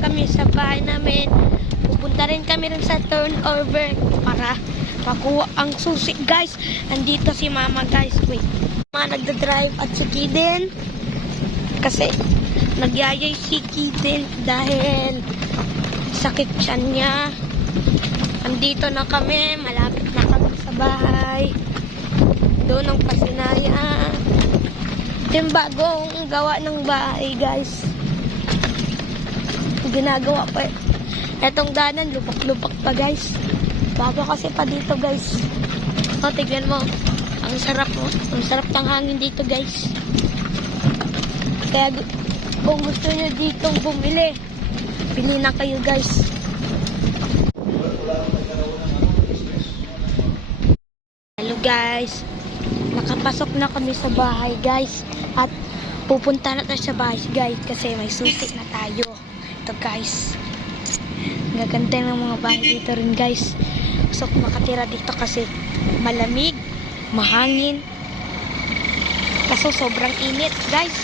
kami sa bahay namin. Pupunta rin kami rin sa turnover para makuha ang susi, guys. Andito si mama, guys. Wait. Mama nagda-drive at si Kiden. Kasi nagyayay si Kiden dahil sakit siya niya. Andito na kami. Malapit na kami sa bahay. Doon ang Pasinayan. Ito yung bagong gawa ng bahay, guys. Ginagawa pa. Etong danan, lubak-lubak pa, guys. Bago kasi pa dito, guys. O, tignan mo. Ang sarap mo. Ang sarap ng hangin dito, guys. Kaya kung gusto nyo ditong bumili, pili na kayo, guys. Hello, guys. Nakapasok na kami sa bahay, guys. At pupunta na tayo sa bahay, guys. Kasi may susi na tayo. Ito, guys. Gaganda ng mga bahay dito rin, guys. Gusto ko makatira dito kasi malamig, mahangin. Kaso sobrang init, guys.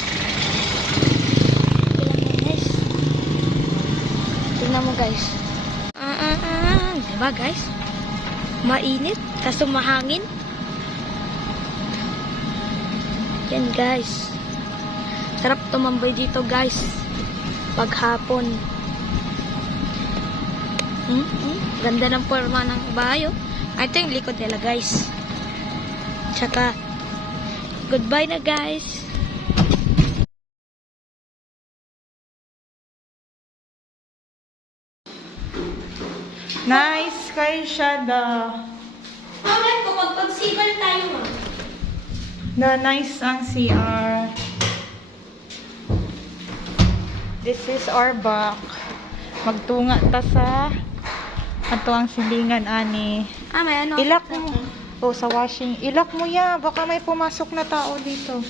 Tingnan mo, guys. Tingnan mo, guys. Diba, guys? Mainit, kaso mahangin. Yan, guys. Sarap tumambay dito, guys. Paghapon. Ganda ng forma ng bahay, oh. Ito yung likod nila, guys. Tsaka, goodbye na, guys. Nice kay Shada. Mamaya ko, pag-sibal tayo, ma. Na nice ang CR. This is our back. Magtunga ta sa ato ang silingan, ani. May ano? Ilak mo. O, sa washing. Ilak mo ya. Baka may pumasok na tao dito.